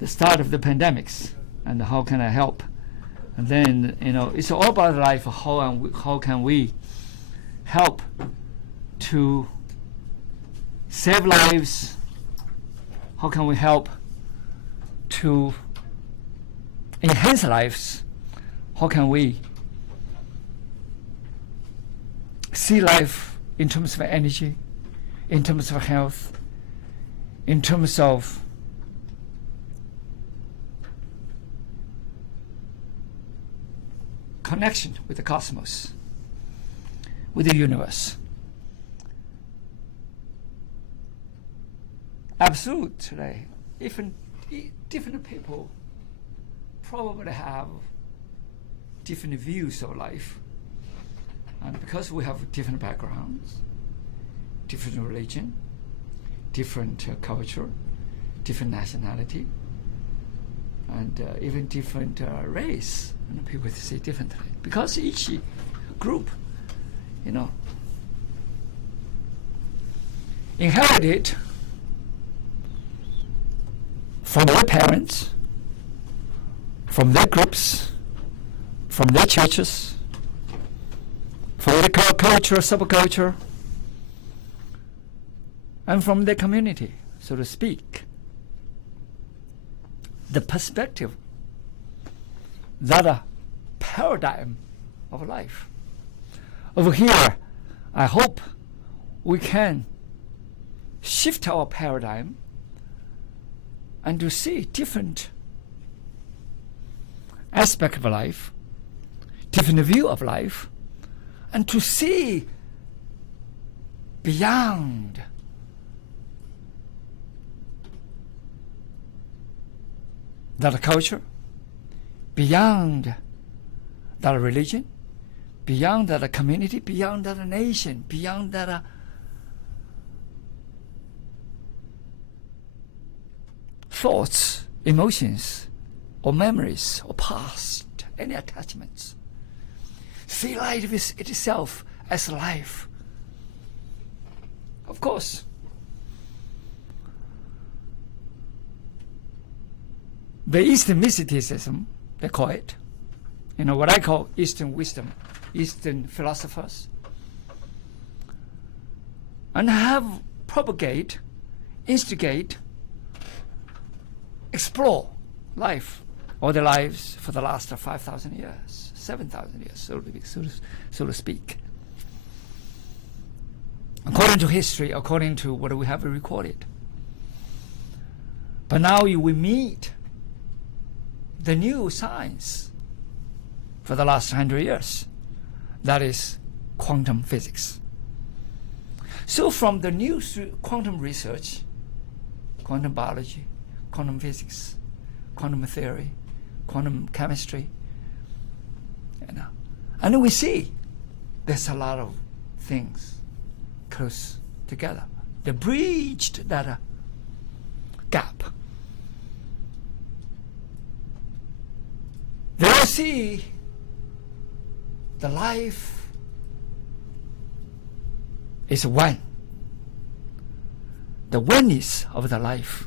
the start of the pandemics and how can I help. And then, it's all about life. How can we help to save lives? How can we help to enhance lives? How can we see life in terms of energy, in terms of health, in terms of connection with the cosmos, with the universe? Absolutely. Different people probably have different views of life. And because we have different backgrounds, different religion, different culture, different nationality, and even different race, people see differently. Because each group, inherited from their parents, from their groups, from their churches, from their culture, subculture, and from their community, so to speak. The perspective, that paradigm of life. Over here, I hope we can shift our paradigm and to see different aspect of life, different view of life, and to see beyond that culture, beyond that religion, beyond that community, beyond that nation, beyond that thoughts, emotions, or memories, or past, any attachments. See life itself as life. Of course, the Eastern mysticism, they call it, what I call Eastern wisdom, Eastern philosophers, and have propagate, instigate, explore life, all their lives for the last 5,000 years, 7,000 years, so to speak. According to history, according to what we have recorded. But now we meet the new science for the last 100 years. That is quantum physics. So from the new quantum research, quantum biology, quantum physics, quantum theory, quantum chemistry, and we see there's a lot of things close together. They breached that gap. They all see the life is one. The oneness of the life.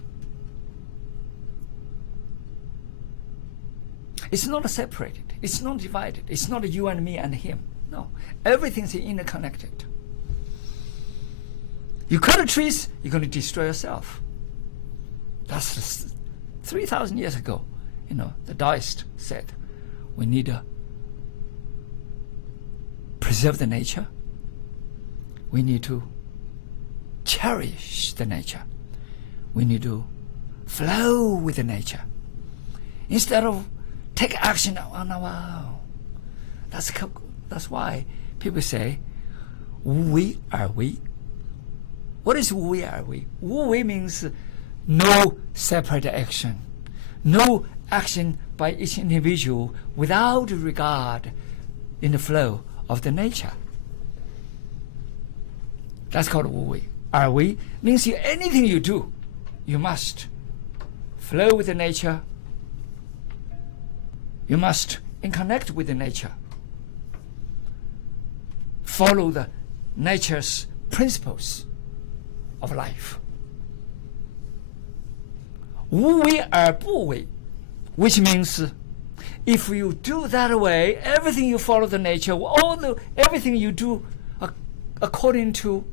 It's not separated. It's not divided. It's not you and me and him. No. Everything's interconnected. You cut the trees, you're going to destroy yourself. That's just 3,000 years ago. The Taoist said, we need to preserve the nature. We need to cherish the nature. We need to flow with the nature. Instead of take action on our own. That's why people say, we are we. What is we are we? We means no separate action. No action by each individual without regard in the flow of the nature. That's called we. Are we means anything you do, you must flow with the nature. You must connect with the nature. Follow the nature's principles of life. 无为而不为, which means if you do that way, everything you follow the nature, everything you do according to,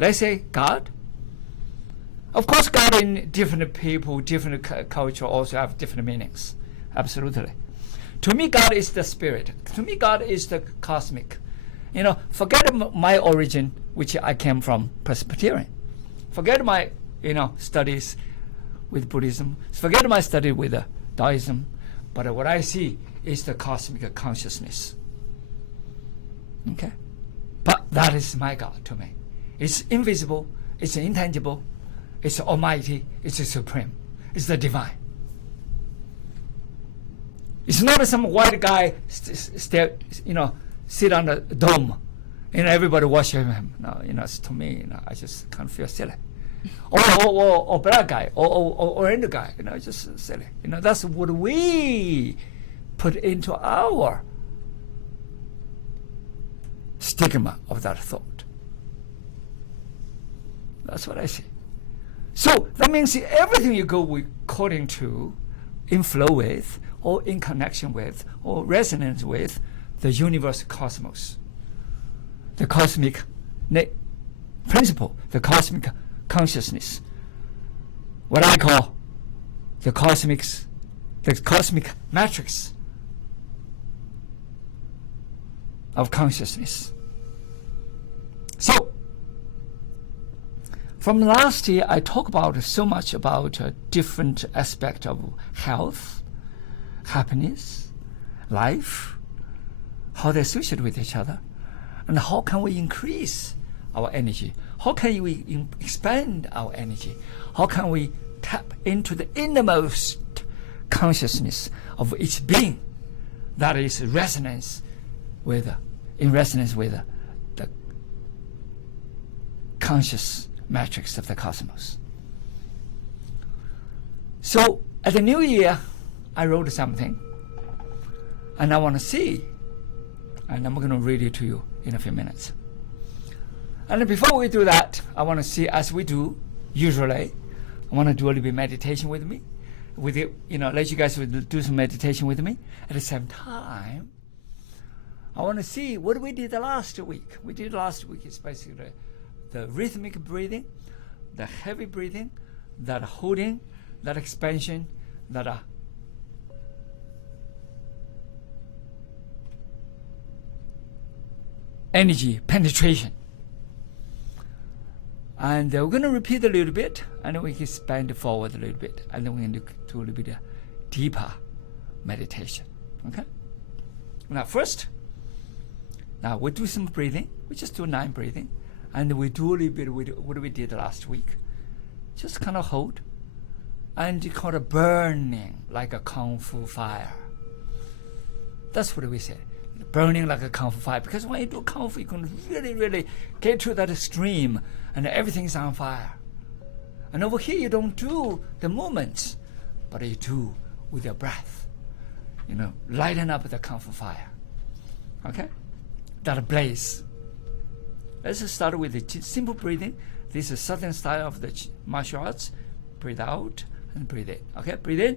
let's say, God. Of course, God in different people, different culture also have different meanings. Absolutely. To me, God is the spirit. To me, God is the cosmic. Forget my origin, which I came from Presbyterian. Forget my, studies with Buddhism. Forget my study with Taoism. But what I see is the cosmic consciousness. Okay? But that is my God to me. It's invisible. It's intangible. It's almighty. It's supreme. It's the divine. It's not some white guy sit on the dome and everybody worship him. No, to me, I just kind of feel silly. Or black guy, or Indian guy, just silly. That's what we put into our stigma of that thought. That's what I see. So that means everything you go according to, in flow with, or in connection with, or resonance with the universe cosmos, the cosmic principle, the cosmic consciousness, what I call the cosmic matrix of consciousness. So, from last year, I talked about so much about different aspects of health, happiness, life, how they associate with each other, and how can we increase our energy? How can we expand our energy? How can we tap into the innermost consciousness of each being that is in resonance with the conscious matrix of the cosmos? So at the new year, I wrote something, and I want to see, and I'm going to read it to you in a few minutes. And before we do that, I want to see, as we do usually, I want to do a little bit of meditation with me, let you guys do some meditation with me. At the same time, I want to see what we did last week. We did last week is basically the rhythmic breathing, the heavy breathing, that holding, that expansion, that energy penetration. And we're going to repeat a little bit, and then we can expand forward a little bit, and then we're going to do a little bit deeper meditation. Okay? Now first, we do some breathing. We just do 9 breathing, and we do a little bit what we did last week. Just kind of hold, and you call it burning like a kung fu fire. That's what we said. Burning like a kung fu fire. Because when you do kung fu, you can really, really get to that stream, and everything's on fire. And over here, you don't do the movements, but you do with your breath. Lighten up the kung fu fire. Okay? That blaze. Let's start with the simple breathing. This is southern style of the martial arts. Breathe out and breathe in. Okay? Breathe in.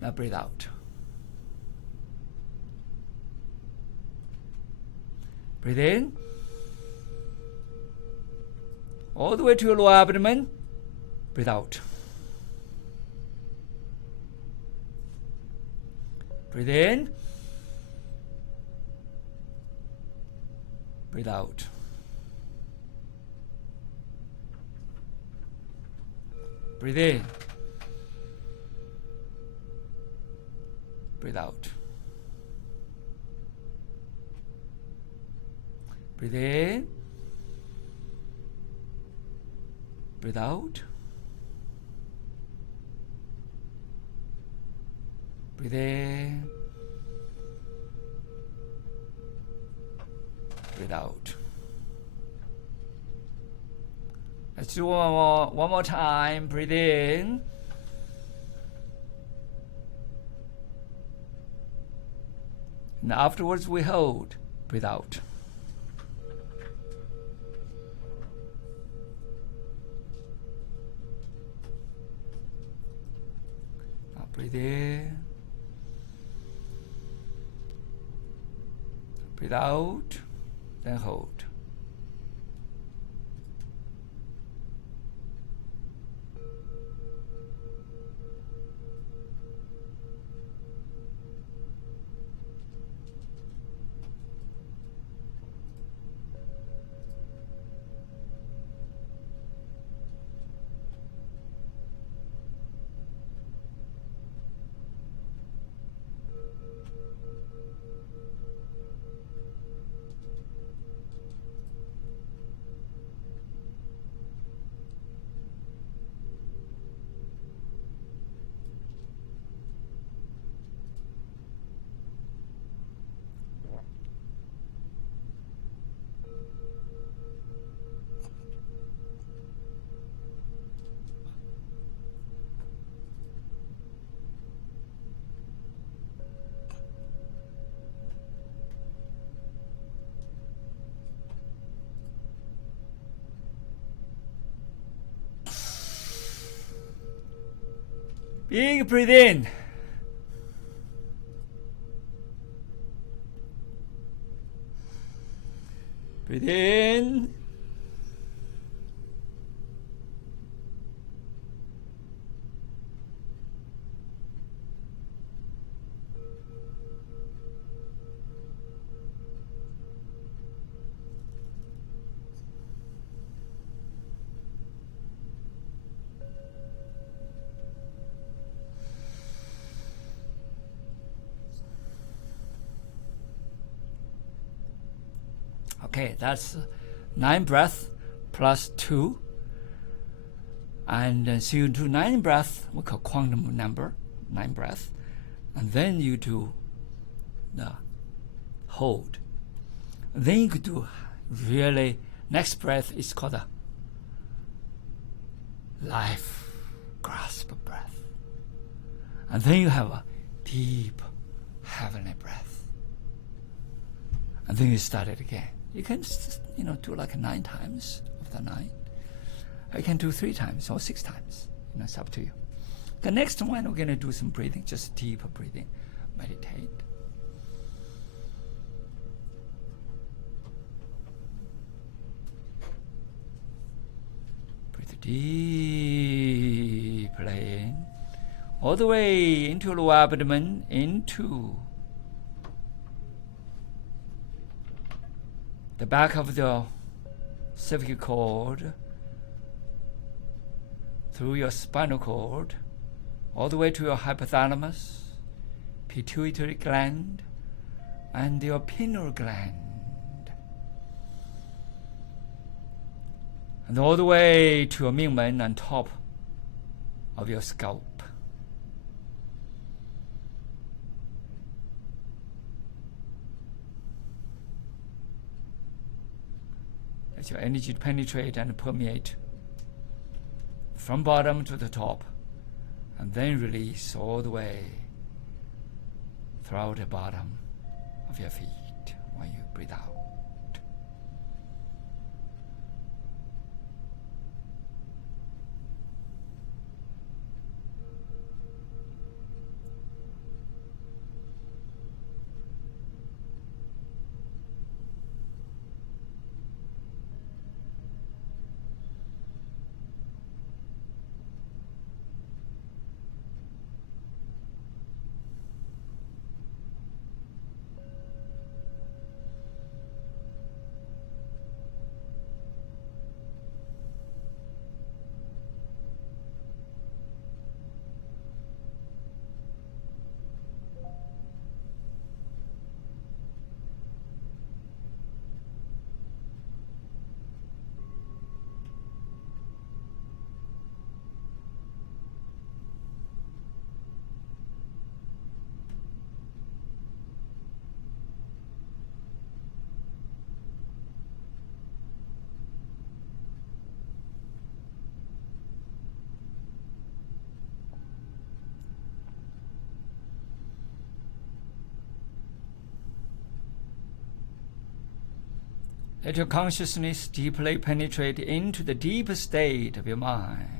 Now breathe out. Breathe in. All the way to your lower abdomen. Breathe out. Breathe in. Breathe out. Breathe in. Breathe out. Breathe in. Breathe out. Breathe in. Breathe out. Let's do one more time. Breathe in. And afterwards we hold. Breathe out. Breathe in. Breathe out. Then hold. Big breathe in. Breathe in. Okay, that's 9 breaths plus 2. And so you do 9 breaths, we call quantum number, 9 breaths. And then you do the hold. Then you could do really, next breath is called a life grasp breath. And then you have a deep heavenly breath. And then you start it again. You can, do like 9 times of the 9. Or you can do 3 times or 6 times. It's up to you. The next one, we're going to do some breathing, just deeper breathing. Meditate. Breathe deeply in, all the way into your lower abdomen, into the back of the cervical cord, through your spinal cord, all the way to your hypothalamus, pituitary gland, and your pineal gland, and all the way to your Mingmen on top of your scalp. Let your energy penetrate and permeate from bottom to the top, and then release all the way throughout the bottom of your feet when you breathe out. Let your consciousness deeply penetrate into the deeper state of your mind.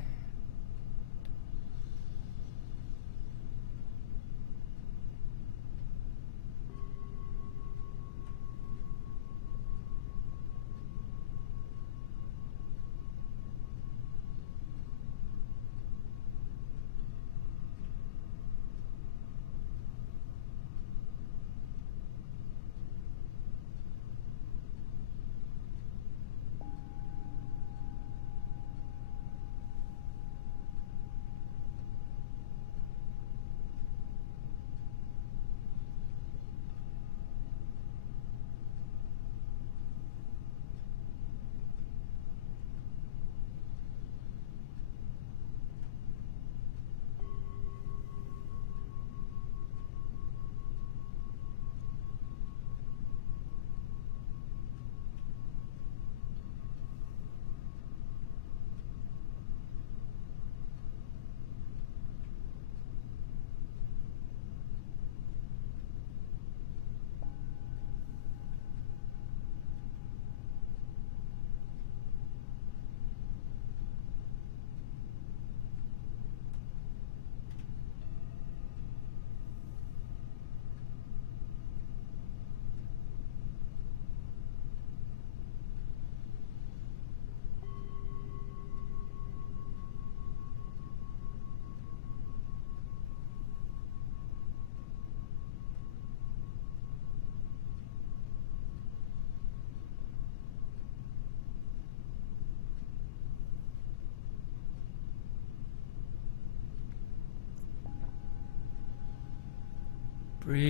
Breathe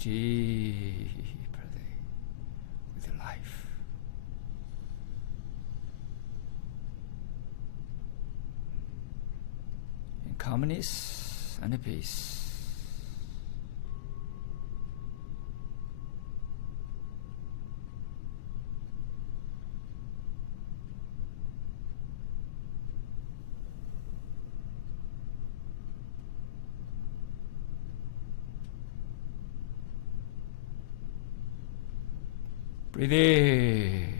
deeply with your life. In calmness and peace. Breathe in.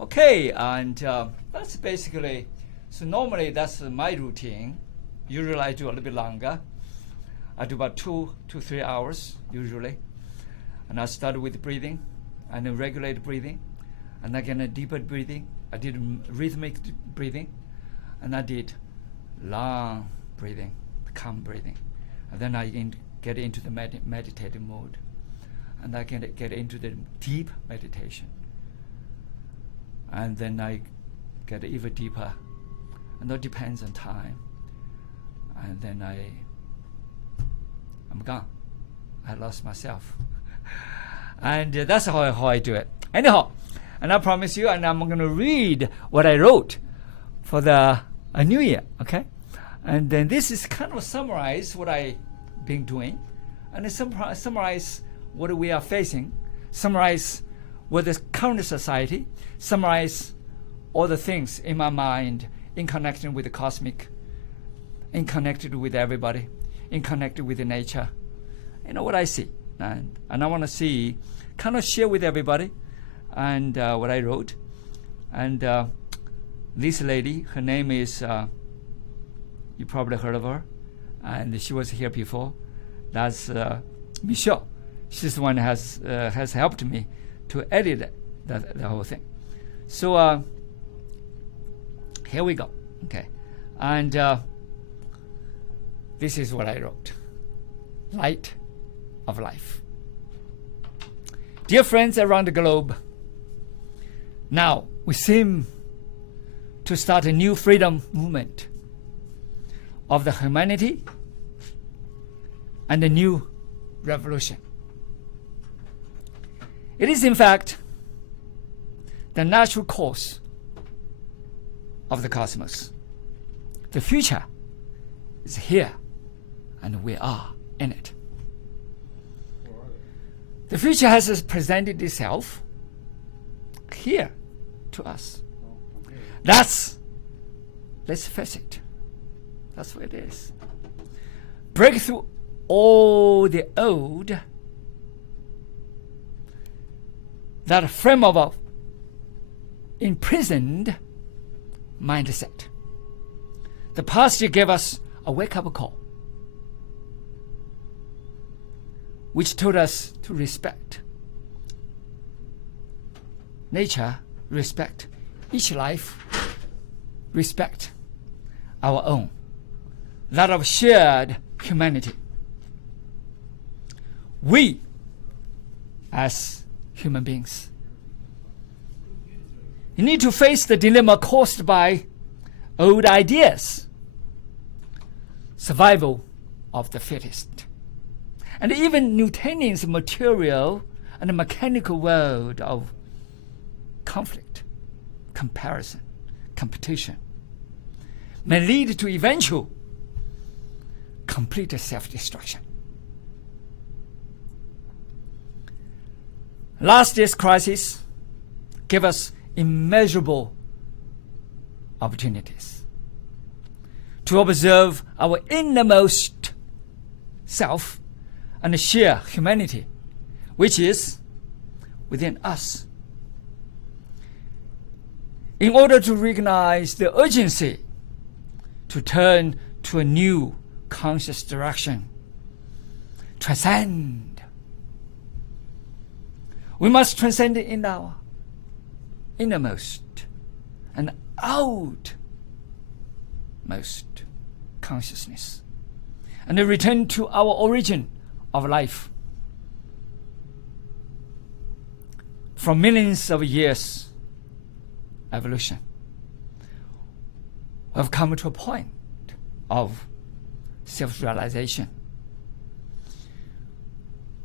Okay, and that's basically, so normally that's my routine. Usually I do a little bit longer. I do about 2 to 3 hours usually. And I start with breathing and then regulate breathing. And again a deeper breathing. I did rhythmic breathing. And I did long breathing, calm breathing. And then I get into the meditative mode. And I can get into the deep meditation. And then I get even deeper, and that depends on time. And then I'm gone. I lost myself. And that's how I do it. Anyhow, and I promise you, and I'm going to read what I wrote for the New Year, okay? And then this is kind of summarize what I've been doing, and summarize what we are facing, summarize with the current society, summarize all the things in my mind in connection with the cosmic, in connected with everybody, in connected with the nature. You know what I see. And I want to see, kind of share with everybody and what I wrote. And this lady, her name is, you probably heard of her, and she was here before. That's Michelle. She's the one that has helped me to edit the whole thing. So here we go. Okay, and this is what I wrote. Light of life. Dear friends around the globe, now we seem to start a new freedom movement of the humanity and a new revolution. It is in fact the natural course of the cosmos. The future is here and we are in it. The future has presented itself here to us. Let's face it. That's what it is. Break through all the old, that frame of a imprisoned mindset. The past year gave us a wake-up call, which told us to respect nature, respect each life, respect our own, that of shared humanity. We, as human beings, you need to face the dilemma caused by old ideas, survival of the fittest, and even Newtonian material and mechanical world of conflict comparison, competition, may lead to eventual complete self-destruction. Last year's crisis gave us immeasurable opportunities to observe our innermost self and share humanity, which is within us. In order to recognize the urgency to turn to a new conscious direction, transcend, we must transcend in our innermost and outmost consciousness and return to our origin of life. From millions of years evolution, we have come to a point of self-realization.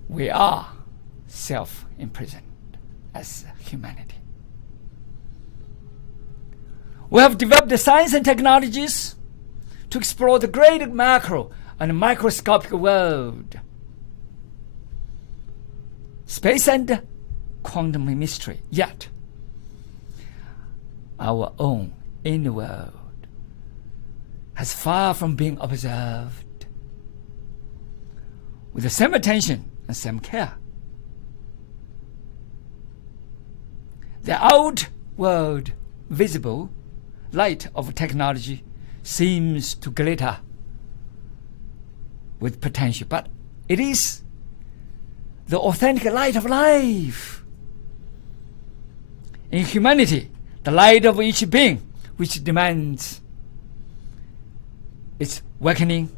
We are self-imprisoned as humanity. We have developed the science and technologies to explore the great macro and microscopic world, space and quantum mystery. Yet, our own inner world has far from being observed with the same attention and same care. The outward visible light of technology seems to glitter with potential, but it is the authentic light of life. In humanity, the light of each being, which demands its awakening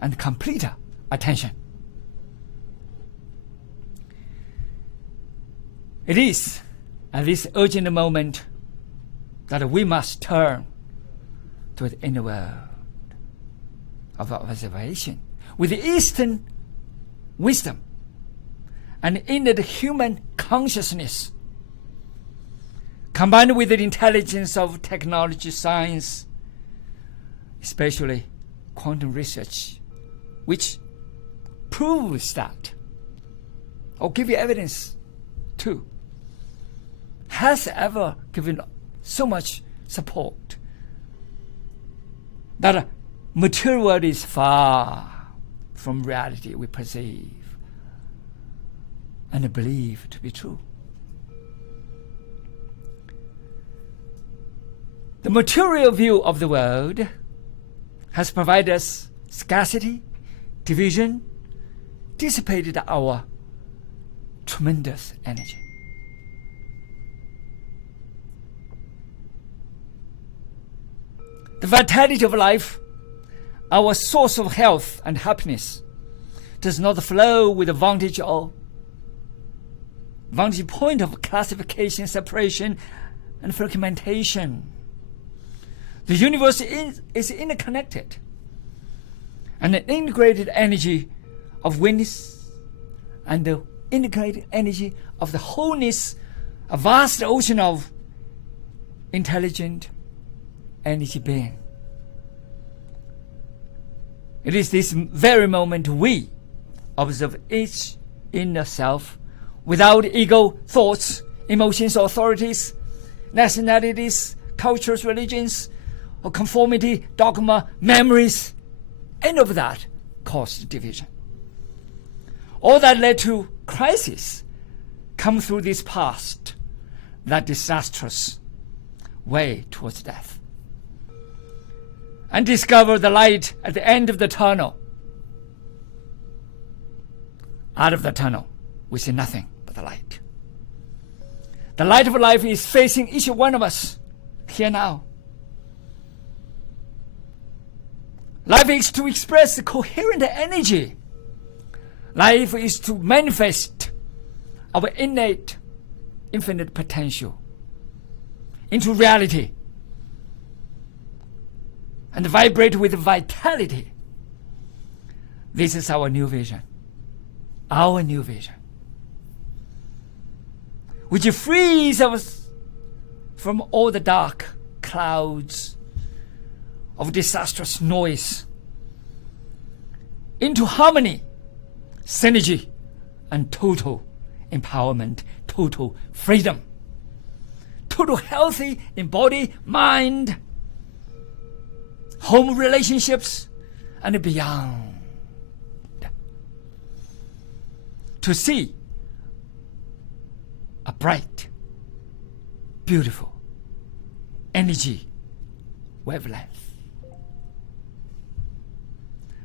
and complete attention. It is at this urgent moment that we must turn to the inner world of observation with the Eastern wisdom and innate human consciousness, combined with the intelligence of technology, science, especially quantum research, which proves that, or give you evidence too, has ever given so much support that material world is far from reality we perceive and believe to be true. The material view of the world has provided us scarcity, division, dissipated our tremendous energy. The vitality of life, our source of health and happiness, does not flow with the vantage point of classification, separation, and fragmentation. The universe is interconnected, and an integrated energy of oneness and the integrated energy of the wholeness, a vast ocean of intelligent energy being. It is this very moment we observe each inner self without ego, thoughts, emotions, authorities, nationalities, cultures, religions, or conformity, dogma, memories. Any of that caused division. All that led to crisis come through this past, that disastrous way towards death, and discover the light at the end of the tunnel. Out of the tunnel, we see nothing but the light. The light of life is facing each one of us here now. Life is to express the coherent energy. Life is to manifest our innate, infinite potential into reality and vibrate with vitality. This is our new vision. Our new vision, which frees us from all the dark clouds of disastrous noise into harmony, synergy, and total empowerment, total freedom, total healthy in body, mind, home relationships, and beyond. To see a bright, beautiful energy wavelength.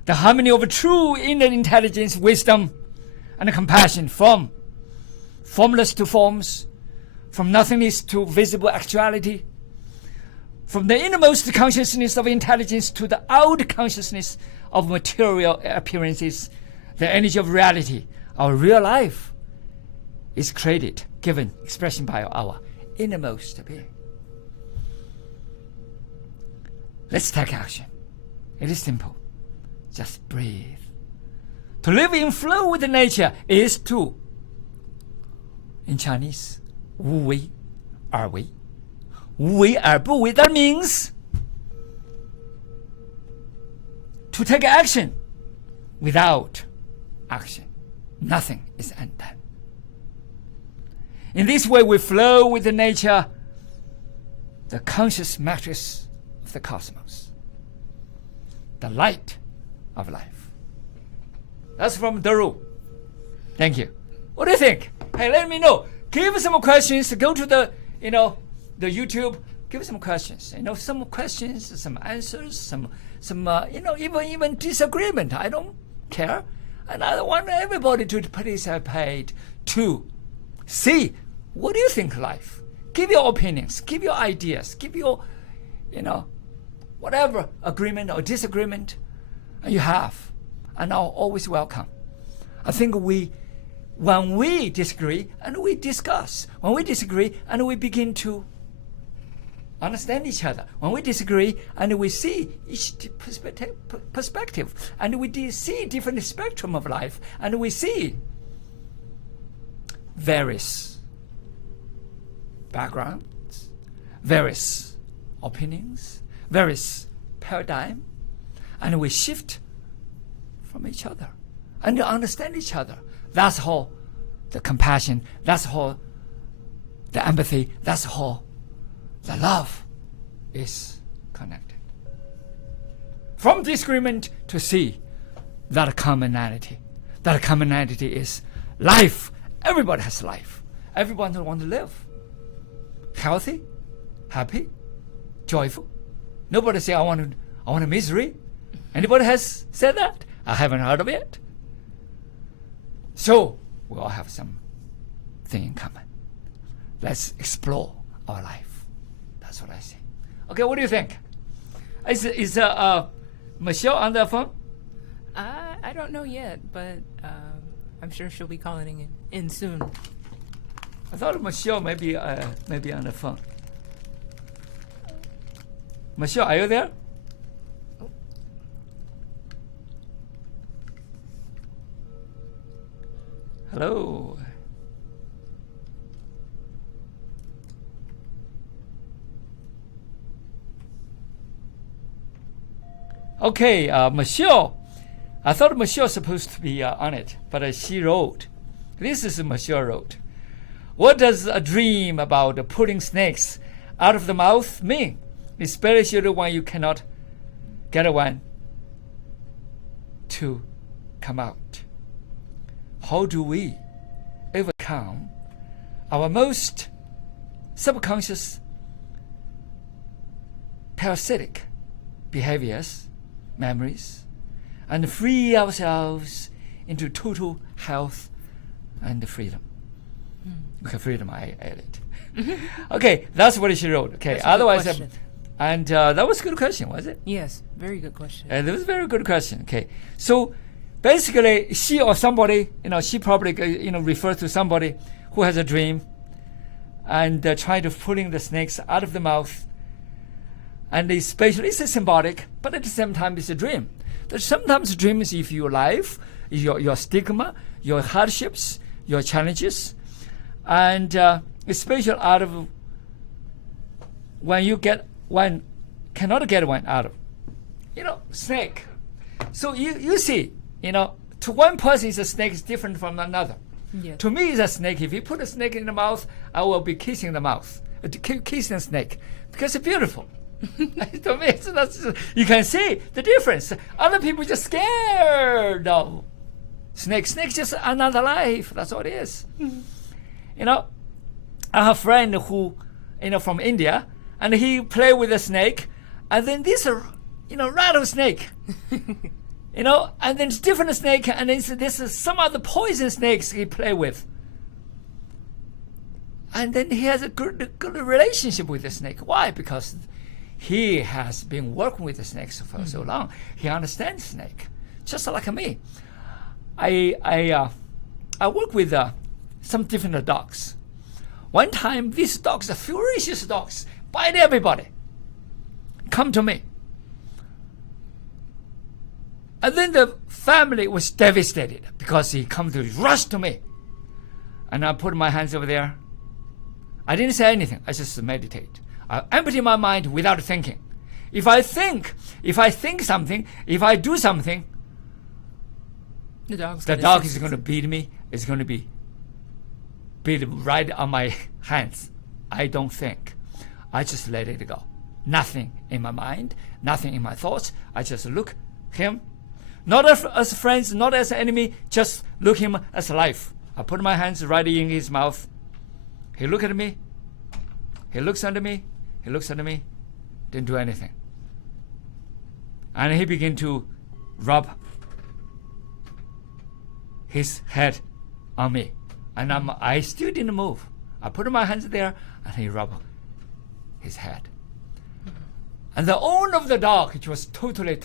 The harmony of true inner intelligence, wisdom, and compassion from formless to forms, from nothingness to visible actuality, from the innermost consciousness of intelligence to the outer consciousness of material appearances, the energy of reality, our real life is created, given, expression by our innermost being. Let's take action. It is simple. Just breathe. To live in flow with nature is to, in Chinese, 无为而为. 无为而不为, that means to take action without action. Nothing is undone. In this way, we flow with the nature, the conscious matrix of the cosmos, the light of life. That's from DeRu. Thank you. What do you think? Hey, let me know. Give some questions. Go to the YouTube. Give some questions. Some questions, some answers, some even disagreement. I don't care. And I want everybody to participate to see what do you think life. Give your opinions, give your ideas, give your, whatever agreement or disagreement you have. And I'll always welcome. I think when we disagree and we discuss, when we disagree and we begin to understand each other, when we disagree and we see each perspective, and we see different spectrum of life, and we see various backgrounds, various opinions, various paradigm, and we shift from each other and understand each other. That's how the compassion, that's how the empathy, that's how the love is connected. From disagreement to see that commonality. That commonality is life. Everybody has life. Everyone wants to live. Healthy, happy, joyful. Nobody say I want a misery. Anybody has said that? I haven't heard of it. So we all have something in common. Let's explore our life. That's what I say. Okay, what do you think? Is Michelle on the phone? I don't know yet, but I'm sure she'll be calling in soon. I thought Michelle may be on the phone. Michelle, are you there? Hello. Okay, Michelle. I thought Michelle was supposed to be on it, but she wrote. This is Michelle wrote. What does a dream about pulling snakes out of the mouth mean? Especially when you cannot get one to come out. How do we overcome our most subconscious parasitic behaviors, memories, and free ourselves into total health and freedom? Okay, freedom, I added. Okay, that's what she wrote. Okay, otherwise, and that was a good question, was it? Yes, very good question. That was a very good question. Okay, so basically, she or somebody, she probably, refers to somebody who has a dream and try to pulling the snakes out of the mouth. And especially, it's symbolic, but at the same time, it's a dream. There's sometimes dreams if your life, your stigma, your hardships, your challenges, and especially out of when you get one, cannot get one out of, snake. So you see, to one person, a snake is different from another. Yes. To me, it's a snake. If you put a snake in the mouth, I will be kissing the mouth, kissing the snake, because it's beautiful. To me, you can see the difference. Other people just scared of snake. Snake's just another life. That's all it is. I have a friend who, from India, and he play with a snake, and then this, rattlesnake. And then it's different snake, and this is some other poison snakes he play with. And then he has a good relationship with the snake. Why? Because he has been working with the snakes for so long. He understands snake, just like me. I work with some different dogs. One time, these dogs are ferocious dogs, bite everybody. Come to me. And then the family was devastated because he come to rush to me. And I put my hands over there. I didn't say anything. I just meditate. I empty my mind without thinking. If I think something, if I do something, the dog is going to beat me. It's going to be beat right on my hands. I don't think. I just let it go. Nothing in my mind, nothing in my thoughts. I just look him, not as friends, not as enemy, just look him as life. I put my hands right in his mouth. He look at me. He looks under me. He looks at me. Didn't do anything. And he began to rub his head on me. And I still didn't move. I put my hands there, and he rubbed his head. And the owner of the dog, it was totally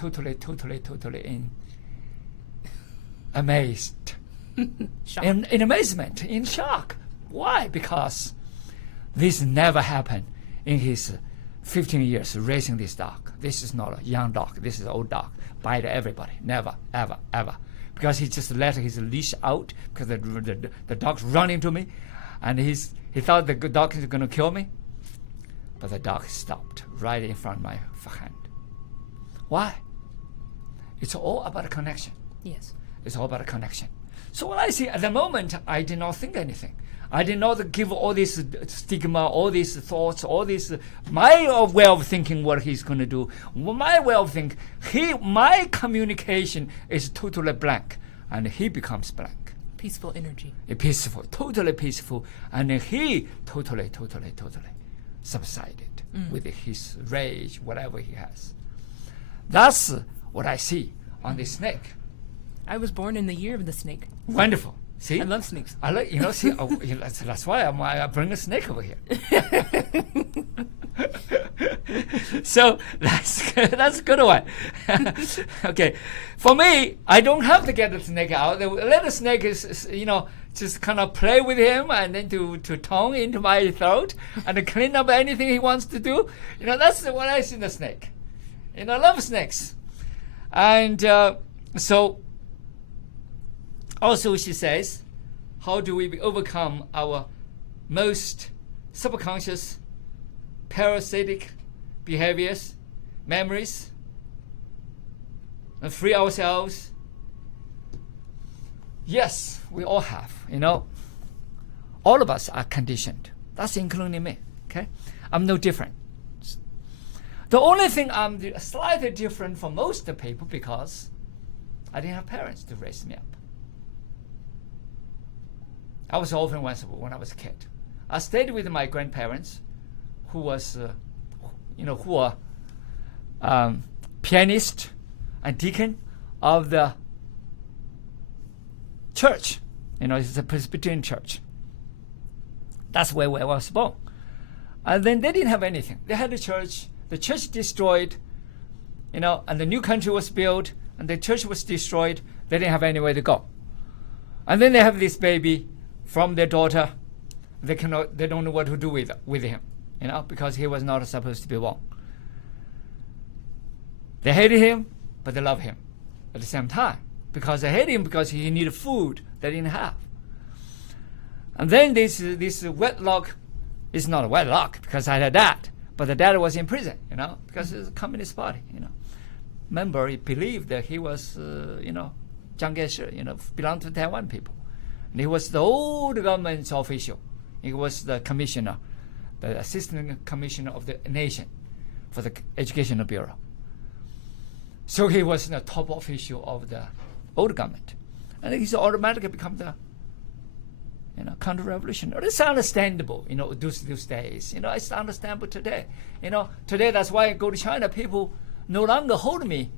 amazed. in amazement, in shock. Why? Because this never happened in his 15 years raising this dog. This is not a young dog. This is an old dog. Bite everybody. Never, ever, ever. Because he just let his leash out because the dog's running to me. And he thought the dog is going to kill me. But the dog stopped right in front of my hand. Why? It's all about a connection. Yes. It's all about a connection. So when I see at the moment, I did not think anything. I did not give all this stigma, all these thoughts, all this my way of thinking what he's going to do. My way of thinking, my communication is totally blank, and he becomes blank. Peaceful energy. Peaceful, totally peaceful, and he totally subsided with his rage, whatever he has. That's what I see on this snake. I was born in the year of the snake. Wonderful. See, I love snakes. I like, see, that's why I bring a snake over here. So that's a good one. Okay, for me, I don't have to get the snake out. The little snake is just kind of play with him and then to tongue into my throat and clean up anything he wants to do. That's what I see in the snake. I love snakes, and so. Also, she says, how do we overcome our most subconscious parasitic behaviors, memories, and free ourselves? Yes, we all have, All of us are conditioned. That's including me, okay? I'm no different. The only thing I'm slightly different from most of the people because I didn't have parents to raise me up. I was orphaned once when I was a kid. I stayed with my grandparents, who was, who are pianist and deacon of the church. It's a Presbyterian church. That's where I was born. And then they didn't have anything. They had a church. The church destroyed, and the new country was built, and the church was destroyed. They didn't have anywhere to go. And then they have this baby from their daughter. They don't know what to do with him, because he was not supposed to be born. They hated him, but they love him at the same time, because they hate him because he needed food they didn't have. And then this wedlock is not a wedlock because I had that, But the dad was in prison, because it's a Communist Party, Member, he believed that he was, Jiang Kai-shek, belonged to Taiwan people. And he was the old government official. He was the commissioner, the assistant commissioner of the nation for the Educational Bureau. So he was the top official of the old government. And he's automatically become the counter-revolutionary. It's understandable, those days. It's understandable today. Today that's why I go to China, people no longer hold me.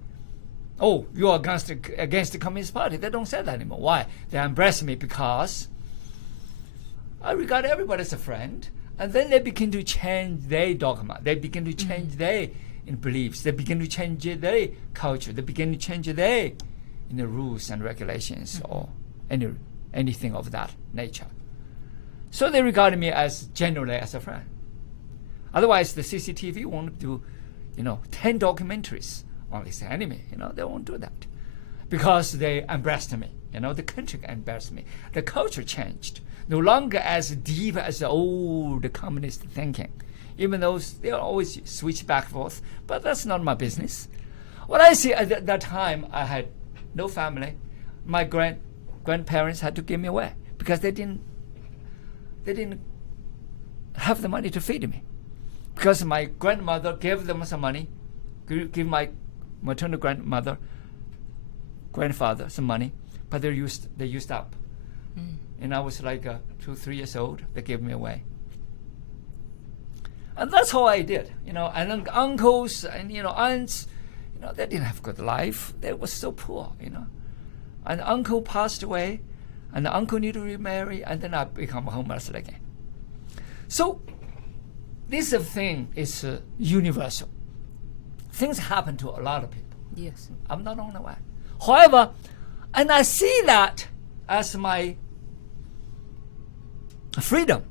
Oh, you're against the Communist Party. They don't say that anymore. Why? They embrace me because I regard everybody as a friend. And then they begin to change their dogma. They begin to change their beliefs. They begin to change their culture. They begin to change their rules and regulations or anything of that nature. So they regard me as generally as a friend. Otherwise, the CCTV won't do, 10 documentaries on this enemy. They won't do that because they embraced me. The country embraced me. The culture changed. No longer as deep as the old communist thinking. Even though they always switch back and forth, but that's not my business. What I see at that time, I had no family. My grandparents had to give me away because they didn't have the money to feed me. Because my grandmother gave them some money, give my maternal grandfather some money, but they used up. And I was like 2-3 years old. They gave me away. And that's how I did. And then uncles and aunts, they didn't have good life. They were so poor, And uncle passed away, and the uncle needed to remarry, and then I become homeless again. So this thing is universal. Things happen to a lot of people. Yes. I'm not the only one. However, and I see that as my freedom.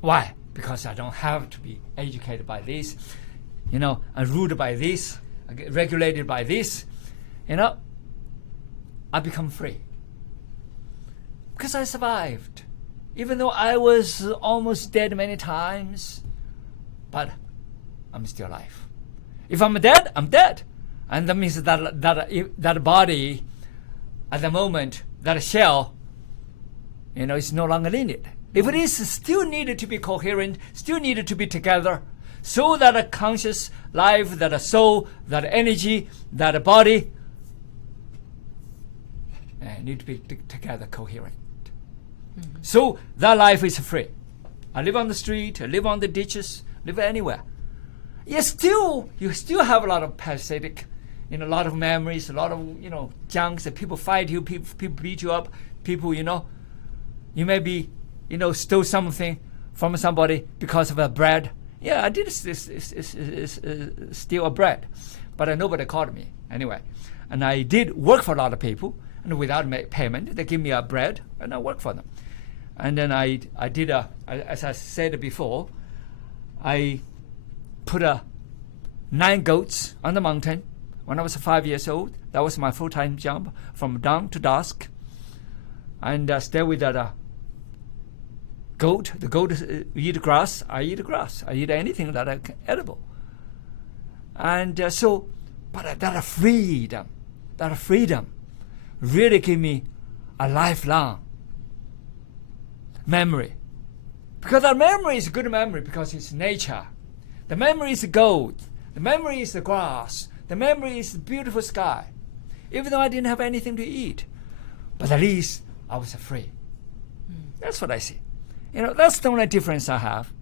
Why? Because I don't have to be educated by this, and ruled by this, regulated by this. I become free. Because I survived. Even though I was almost dead many times, but I'm still alive. If I'm dead, I'm dead. And that means that body, at the moment, that shell, is no longer needed. If it is still needed to be coherent, still needed to be together, so that a conscious life, that a soul, that energy, that a body need to be together, coherent. So that life is free. I live on the street, I live on the ditches, live anywhere. You still have a lot of parasitic, a lot of memories, a lot of junks that people fight you, people beat you up, people you may be stole something from somebody because of a bread. Yeah, I did steal a bread, but nobody caught me anyway. And I did work for a lot of people, and without payment, they give me a bread, and I work for them. And then I did as I said before, I put 9 goats on the mountain when I was 5 years old. That was my full-time job from dawn to dusk. And stay with that goat. The goat eat grass. I eat grass. I eat anything that I can edible. And but that freedom really gave me a lifelong memory. Because that memory is a good memory because it's nature. The memory is the gold. The memory is the grass. The memory is the beautiful sky. Even though I didn't have anything to eat. But at least I was free. That's what I see. That's the only difference I have.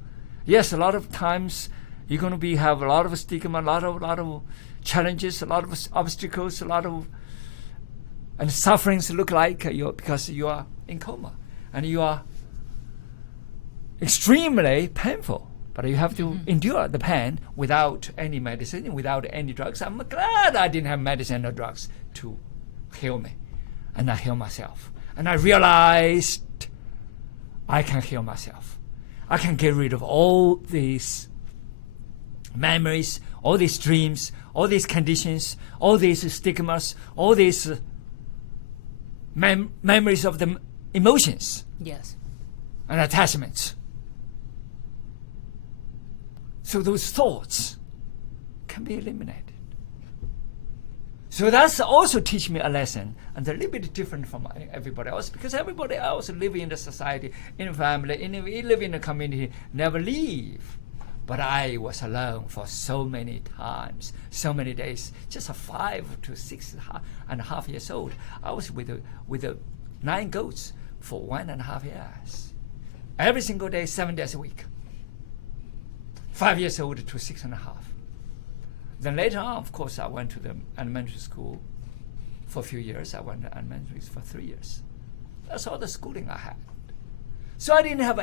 Yes, a lot of times you're going to have a lot of stigma, a lot of challenges, a lot of obstacles, and sufferings look like because you are in coma. And you are extremely painful. But you have to endure the pain without any medicine, without any drugs. I'm glad I didn't have medicine or drugs to heal me. And I heal myself. And I realized I can heal myself. I can get rid of all these memories, all these dreams, all these conditions, all these stigmas, all these memories of the emotions. Yes. And attachments. So those thoughts can be eliminated. So that's also teach me a lesson, and a little bit different from everybody else, because everybody else live in the society, in a family, live in a community, never leave. But I was alone for so many times, so many days. Just a 5 to 6.5 years old, I was with 9 goats for 1.5 years. Every single day, 7 days a week. 5 years old to 6.5. Then later on, of course, I went to the elementary school for a few years. I went to elementary for 3 years. That's all the schooling I had. So I didn't have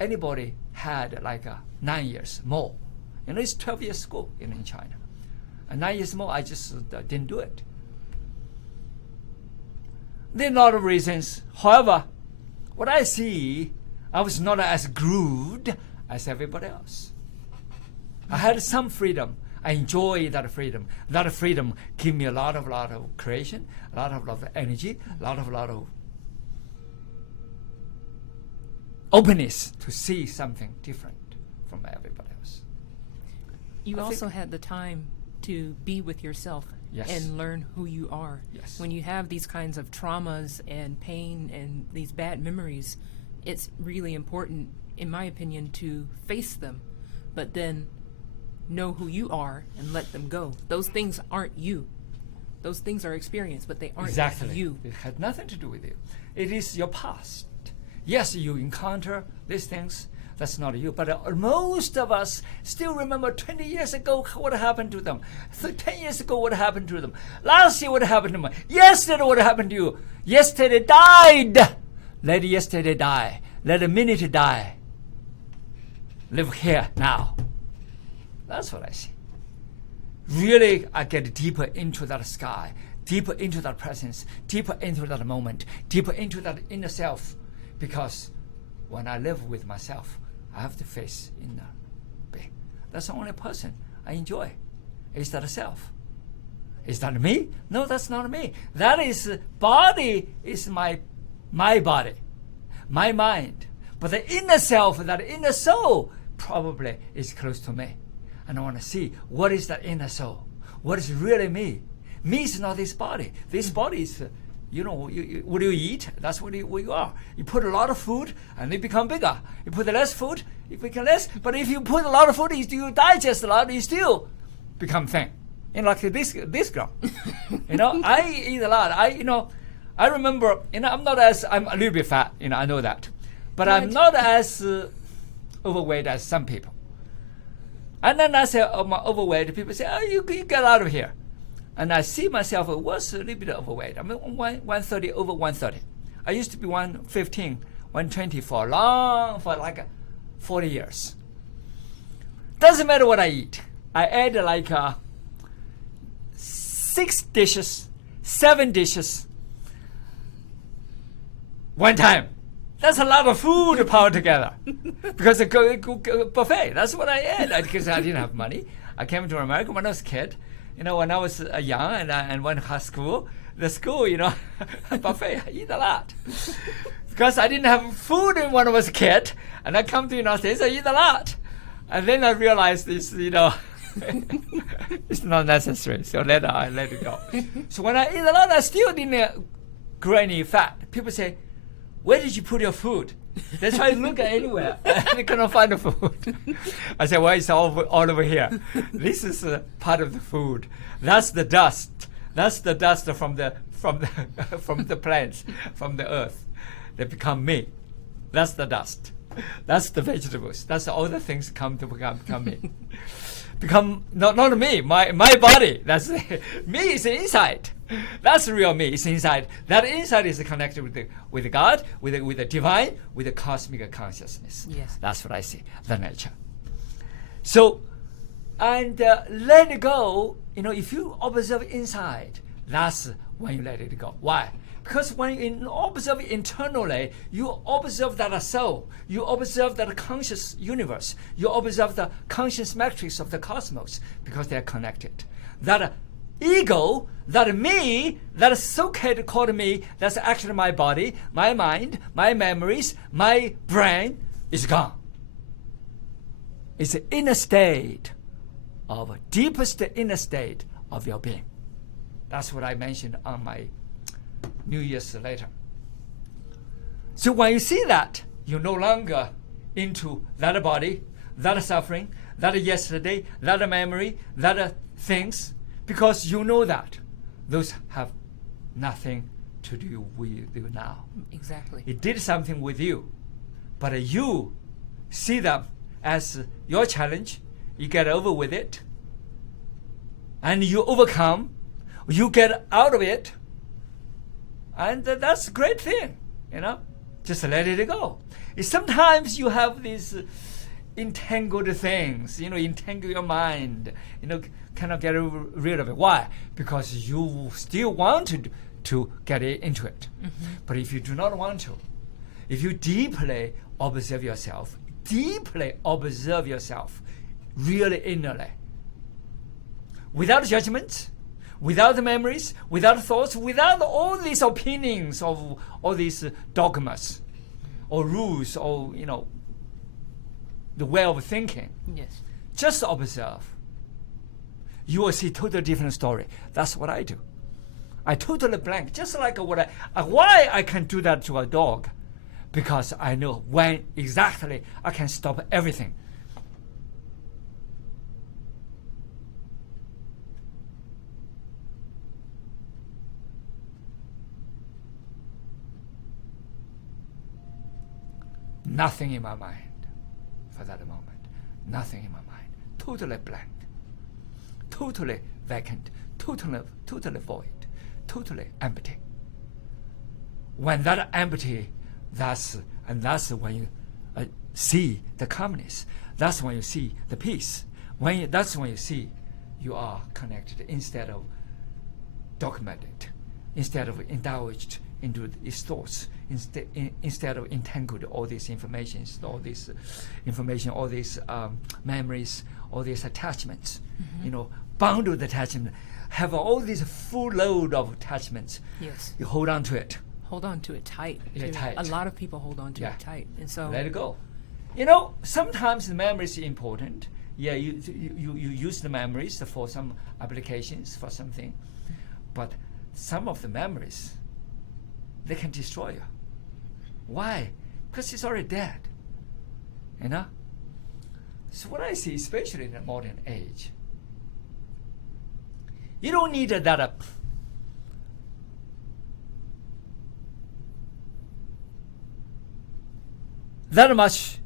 anybody had like 9 years more. It's 12 years school in China. And 9 years more, I just didn't do it. There are a lot of reasons. However, what I see, I was not as grooved as everybody else. I had some freedom. I enjoy that freedom. That freedom gave me a lot of creation, a lot of energy, a lot of openness to see something different from everybody else. You also had the time to be with yourself. Yes. And learn who you are. Yes. When you have these kinds of traumas and pain and these bad memories, it's really important, in my opinion, to face them, but then know who you are and let them go. Those things aren't you. Those things are experience, but they aren't Exactly. you. It had nothing to do with you. It is your past. Yes, you encounter these things. That's not you. But most of us still remember 20 years ago what happened to them. 10 years ago what happened to them. Last year what happened to them. Yesterday what happened to you. Yesterday died. Let yesterday die. Let a minute die. Live here now. That's what I see. Really, I get deeper into that sky, deeper into that presence, deeper into that moment, deeper into that inner self. Because when I live with myself, I have to face inner being. That's the only person I enjoy. Is that a self? Is that me? No, that's not me. That is body is my body, my mind. But the inner self, that inner soul, probably is close to me. And I want to see what is that inner soul. What is really me? Me is not this body. This body is, what do you eat? That's what you are. You put a lot of food and they become bigger. You put less food, it becomes less. But if you put a lot of food, you digest a lot, you still become thin. Like this girl. I eat a lot. I remember, I'm a little bit fat, I know that. But I'm not as overweight as some people. And then I say, I'm overweight. People say, you get out of here. And I see myself was a little bit overweight. I'm 130, over 130. I used to be 115, 120 for like 40 years. Doesn't matter what I eat. I ate like 6 dishes, 7 dishes one time. That's a lot of food piled together. Because a buffet, that's what I ate. Because I didn't have money. I came to America when I was a kid. When I was young and went to high school, the school, buffet, I eat a lot. Because I didn't have food when I was a kid, and I come to the United States, I eat a lot. And then I realized this, it's not necessary, so later I let it go. So when I eat a lot, I still didn't grow any fat. People say, where did you put your food? They try to look at anywhere. They couldn't find the food. I said, well, it's all over here. This is part of the food. That's the dust. That's the dust from the plants, from the earth. They become me. That's the dust. That's the vegetables. That's all the things come to become me. Become not me, my body. That's me is inside. That's real me. It's inside. That inside is connected with God, with the divine, with the cosmic consciousness. Yes. That's what I see. The nature. So, and let it go. If you observe inside, that's when you let it go. Why? Because when you observe internally, you observe that soul, you observe that conscious universe, you observe the conscious matrix of the cosmos, because they are connected. That ego, that me, that is so-called called me, that's actually my body, my mind, my memories, my brain is gone. is the inner state of deepest inner state of your being. That's what I mentioned on my New Year's letter. So when you see that, you're no longer into that body, that suffering, that yesterday, that memory, that things, because you know that those have nothing to do with you now. Exactly. It did something with you, but you see them as your challenge. You get over with it, and you overcome. You get out of it, and that's a great thing, you know. Just let it go. Sometimes you have these entangled things, you know, entangle your mind, you know, cannot get rid of it. Why? Because you still wanted to get into it. Mm-hmm. But if you do not want to, if you deeply observe yourself, really innerly, without judgment, without memories, without thoughts, without all these opinions of all these dogmas or rules or, you know, the way of thinking. Yes. Just observe. You will see totally different story. That's what I do. I totally blank. Just like why I can do that to a dog. Because I know when exactly I can stop everything. Nothing in my mind for that moment. Nothing in my mind. Totally blank. Totally vacant. Totally void. Totally empty. When that empty, that's when you see the calmness. That's when you see the peace. That's when you see you are connected instead of dogmated, instead of indulged into these thoughts, instead of entangled all these informations, all this information, all these memories, all these attachments, you know, bundled attachment, have all this full load of attachments. Yes. You hold on to it. Hold on to it tight. Yeah, tight. A lot of people hold on to it tight, and so let it go. You know, sometimes the memory is important. Yeah, you use the memories for some applications for something, but some of the memories, they can destroy you. Why? Because it's already dead. You know? So what I see, especially in the modern age, you don't need that that much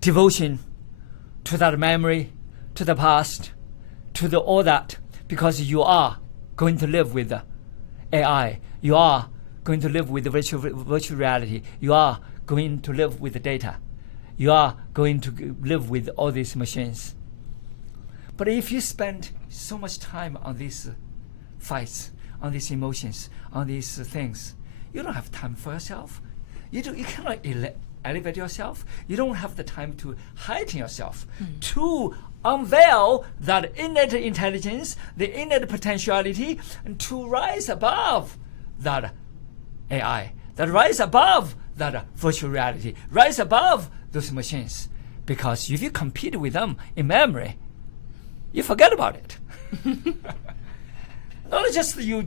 devotion to that memory, to the past, to all that, because you are going to live with the AI. You are going to live with the virtual reality. You are going to live with the data. You are going to live with all these machines. But if you spend so much time on these fights, on these emotions, on these things, you don't have time for yourself. You cannot elevate yourself. You don't have the time to heighten yourself, to unveil that innate intelligence, the innate potentiality, and to rise above that AI, that rise above that virtual reality, rise above those machines. Because if you compete with them in memory, you forget about it. Not just you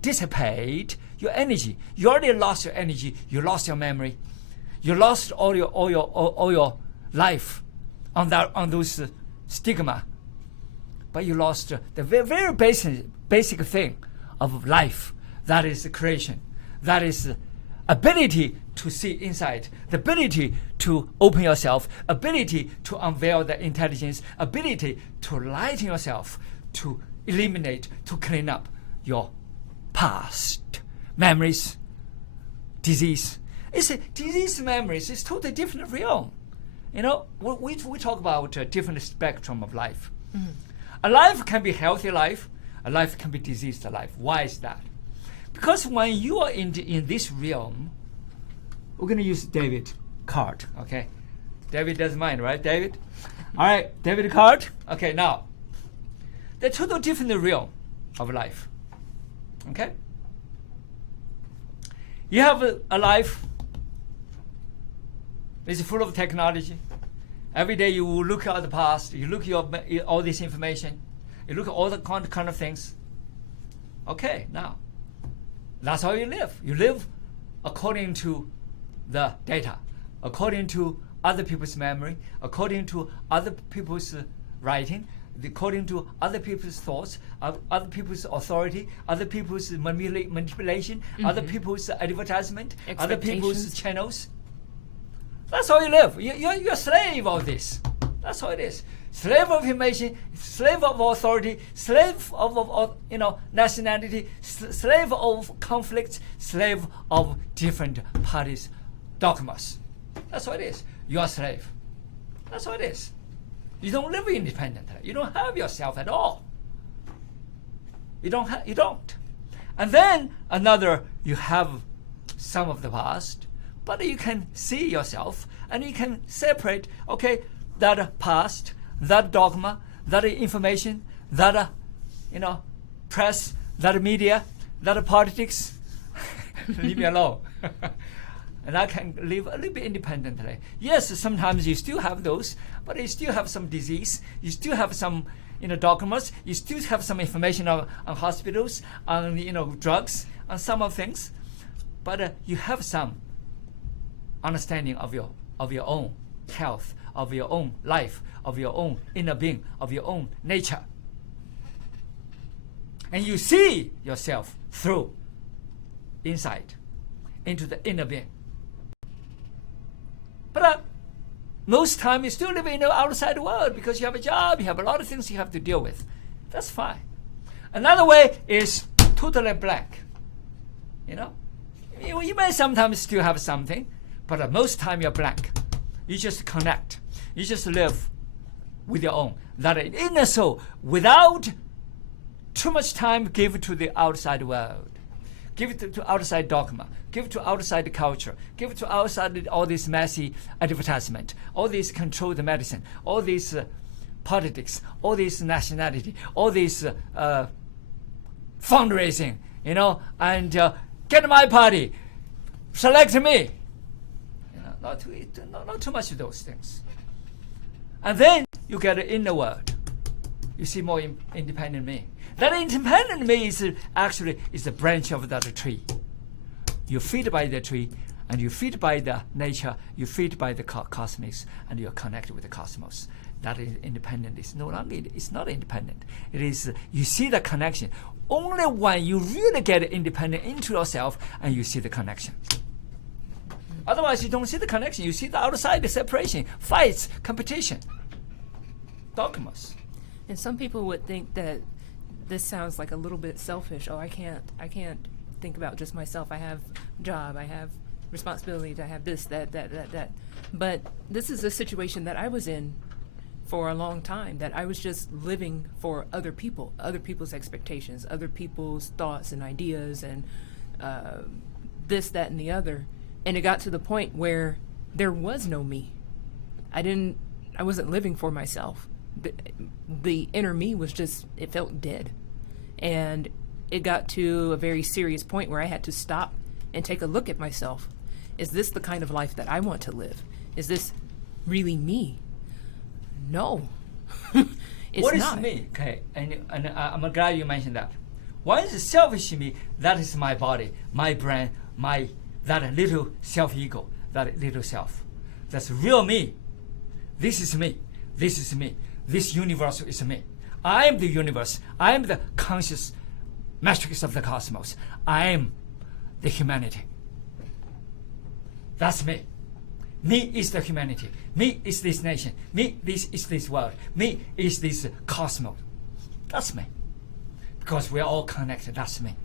dissipate your energy. You already lost your energy. You lost your memory. You lost all your life on those stigma. But you lost the very basic thing of life. That is creation. That is ability to see inside, the ability to open yourself, ability to unveil the intelligence, ability to lighten yourself, to eliminate, to clean up your past memories, disease. It's disease memories. It's totally different realm. You know, we talk about a different spectrum of life. Mm-hmm. A life can be healthy life. A life can be diseased life. Why is that? Because when you are in this realm, we're going to use David card, okay? David doesn't mind, right, David? All right, David card. Okay, now, they're total different realm of life, okay? You have a life that's full of technology, Every day you look at the past, you look at all this information, you look at all the kind of things. Okay, now, that's how you live. You live according to the data, according to other people's memory, according to other people's writing, according to other people's thoughts, other people's authority, other people's manipulation, other people's advertisement, other people's channels. That's how you live. You're a slave of this. That's how it is. Slave of information, slave of authority, slave of nationality, slave of conflicts, slave of different parties' dogmas. That's what it is. You're a slave. That's what it is. You don't live independently. You don't have yourself at all. You don't. And then you have some of the past, but you can see yourself and you can separate, okay, that past, that dogma, that information, that press, that media, that politics. Leave me alone. And I can live a little bit independently. Yes, sometimes you still have those, but you still have some disease. You still have some dogmas. You still have some information on hospitals, on drugs, on some of things. But you have some understanding of your own health, of your own life, of your own inner being, of your own nature. And you see yourself through, inside, into the inner being. But most time you still live in the outside world because you have a job, you have a lot of things you have to deal with. That's fine. Another way is totally blank. You may sometimes still have something, but most time you're blank. You just connect. You just live with your own. That inner soul, without too much time given to the outside world. Give it to outside dogma. Give it to outside culture. Give it to outside all this messy advertisement, all this controlled medicine, all this politics, all this nationality, all this fundraising, and get my party, select me. Not too much of those things. And then you get an inner world. You see more independent me. That independent me is actually a branch of that tree. You feed by the tree, and you feed by the nature, you feed by the cosmos, and you're connected with the cosmos. That is independent. It's not independent. It is, you see the connection. Only when you really get independent into yourself and you see the connection. Otherwise, you don't see the connection. You see the outside, the separation, fights, competition, dogmas. And some people would think that this sounds like a little bit selfish. Oh, I can't think about just myself. I have a job, I have responsibilities, I have this, that. But this is a situation that I was in for a long time, that I was just living for other people, other people's expectations, other people's thoughts and ideas, and this, that, and the other. And it got to the point where there was no me. I wasn't living for myself. The inner me was just, it felt dead. And it got to a very serious point where I had to stop and take a look at myself. Is this the kind of life that I want to live? Is this really me? No. It's what not. Is me? Okay, and I'm glad you mentioned that. What is selfish me? That is my body, my brain, that little self-ego, that little self. That's real me. This is me. This is me. This universe is me. I am the universe. I am the conscious matrix of the cosmos. I am the humanity. That's me. Me is the humanity. Me is this nation. Me is this world. Me is this cosmos. That's me. Because we are all connected. That's me.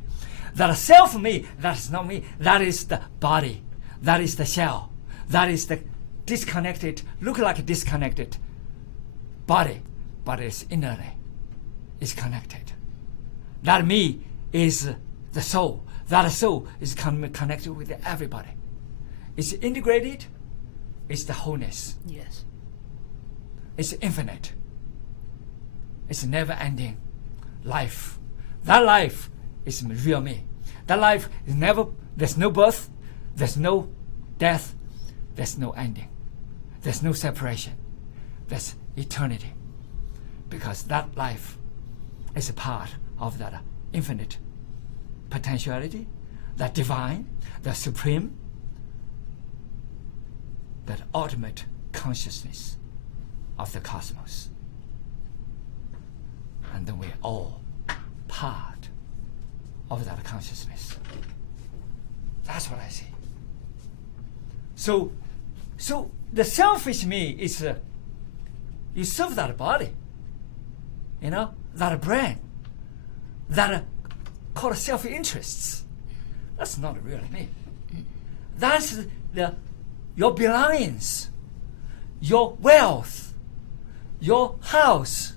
That self-me, that is not me. That is the body. That is the shell. That is the disconnected, look like a disconnected body, but it's innerly. It's connected. That me is the soul. That soul is connected with everybody. It's integrated. It's the wholeness. Yes. It's infinite. It's never-ending life. That life is real me. That life is never, there's no birth, there's no death, there's no ending. There's no separation. That's eternity. Because that life is a part of that infinite potentiality, that divine, that supreme, that ultimate consciousness of the cosmos. And then we're all part of that consciousness. That's what I see. So the selfish me is you serve that body, that brain, that called self-interests. That's not really me. That's your belongings, your wealth, your house.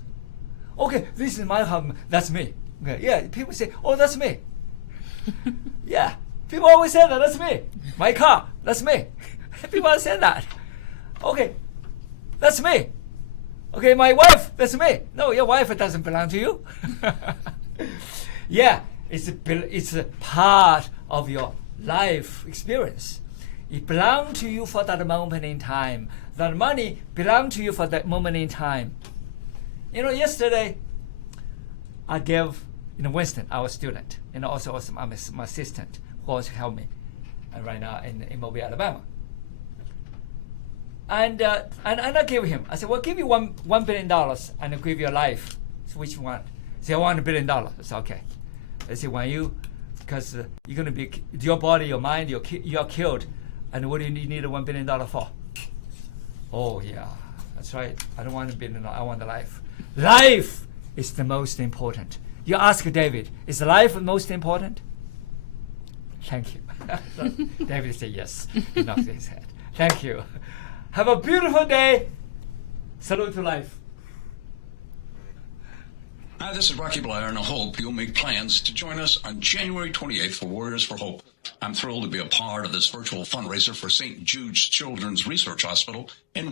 Okay, this is my home. That's me. Okay, yeah, people say, "Oh, that's me." Yeah, people always say that. That's me. My car. That's me. People always say that. Okay, that's me. Okay, my wife. That's me. No, your wife doesn't belong to you. Yeah, it's a part of your life experience. It belongs to you for that moment in time. That money belongs to you for that moment in time. Yesterday, I gave Winston, our student, and also my assistant, who also helped me right now in Mobile, Alabama. And I gave him. I said, "Well, give you $1 billion, and I'll give you a life. So which one?" He said, "I want $1 billion." I said, "Okay." I said, because you're going to be your body, your mind, you're killed, and what do you need $1 billion for? Oh yeah, that's right. I don't want $1 billion. I want the life. Life is the most important. You ask David, is life the most important? Thank you. David said yes. He knocked his head. Thank you. Have a beautiful day. Salute to life. Hi, this is Rocky Blair, and I hope you'll make plans to join us on January 28th for Warriors for Hope. I'm thrilled to be a part of this virtual fundraiser for St. Jude's Children's Research Hospital in